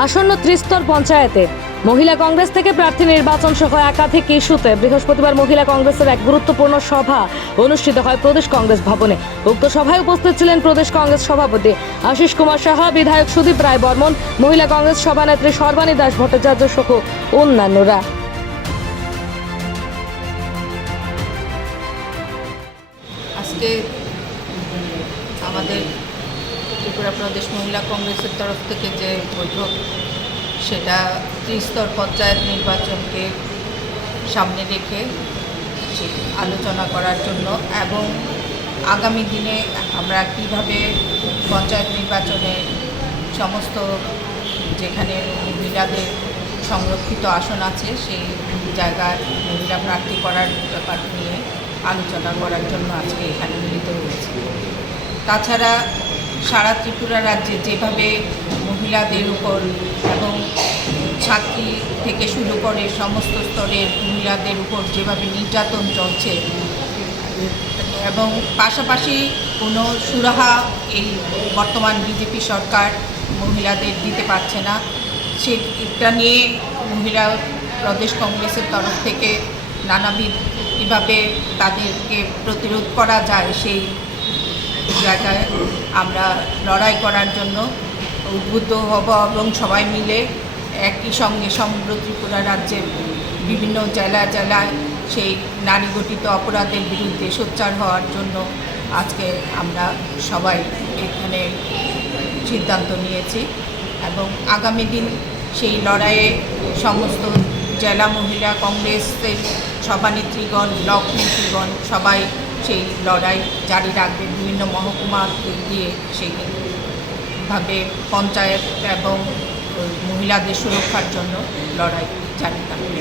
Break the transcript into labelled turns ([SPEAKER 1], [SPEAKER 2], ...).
[SPEAKER 1] আসন্ন ত্রিস্তর পঞ্চায়েতে মহিলা কংগ্রেস থেকে প্রার্থী নির্বাচন সহ একাধিক ইস্যুতে বৃহস্পতিবার মহিলা কংগ্রেসের এক গুরুত্বপূর্ণ সভা অনুষ্ঠিত হয় প্রদেশ কংগ্রেস ভবনে। উক্ত সভায় উপস্থিত ছিলেন প্রদেশ কংগ্রেস সভাপতি আশিস কুমার সাহা, বিধায়ক সুদীপ রায় বর্মন, মহিলা কংগ্রেস সভানেত্রী সর্বাণী দাস ভট্টাচার্য সহ অন্যান্যরা।
[SPEAKER 2] আজকে আমাদের ত্রিপুরা প্রদেশ মহিলা কংগ্রেসের তরফ থেকে যে বৈঠক, সেটা ত্রিস্তর পঞ্চায়েত নির্বাচনকে সামনে রেখে আলোচনা করার জন্য এবং আগামী দিনে আমরা কীভাবে পঞ্চায়েত নির্বাচনে সমস্ত যেখানে মহিলাদের সংরক্ষিত আসন আছে, সেই জায়গায় মহিলা প্রার্থী করার ব্যাপার নিয়ে আলোচনা করার জন্য আজকে এখানে মিলিত হয়েছি। তাছাড়া সারা ত্রিপুরা রাজ্যে যেভাবে মহিলাদের উপর এবং ছাত্রী থেকে শুরু করে সমস্ত স্তরের মহিলাদের উপর যেভাবে নির্যাতন চলছে, এবং পাশাপাশি কোনো সুরাহা এই বর্তমান বিজেপি সরকার মহিলাদের দিতে পারছে না। সেটা নিয়ে মহিলা প্রদেশ কংগ্রেসের তরফ থেকে নানাবিধ কীভাবে তাদেরকে প্রতিরোধ করা যায় সেই জায়গায় আমরা লড়াই করার জন্য উদ্বুদ্ধ হব এবং সবাই মিলে একই সঙ্গে সমগ্র ত্রিপুরা রাজ্যের বিভিন্ন জেলা জেলায় সেই নারী গঠিত অপরাধের বিরুদ্ধে সোচ্চার হওয়ার জন্য আজকে আমরা সবাই এখানে সিদ্ধান্ত নিয়েছি এবং আগামী দিন সেই লড়াইয়ে সমস্ত জেলা মহিলা, কংগ্রেসের সভানেত্রীগণ, ব্লক নেত্রীগণ সবাই সেই লড়াই জারি রাখবে বিভিন্ন মহকুমা দিয়ে সেইভাবে পঞ্চায়েত এবং মহিলাদের সুরক্ষার জন্য লড়াই জারি রাখবে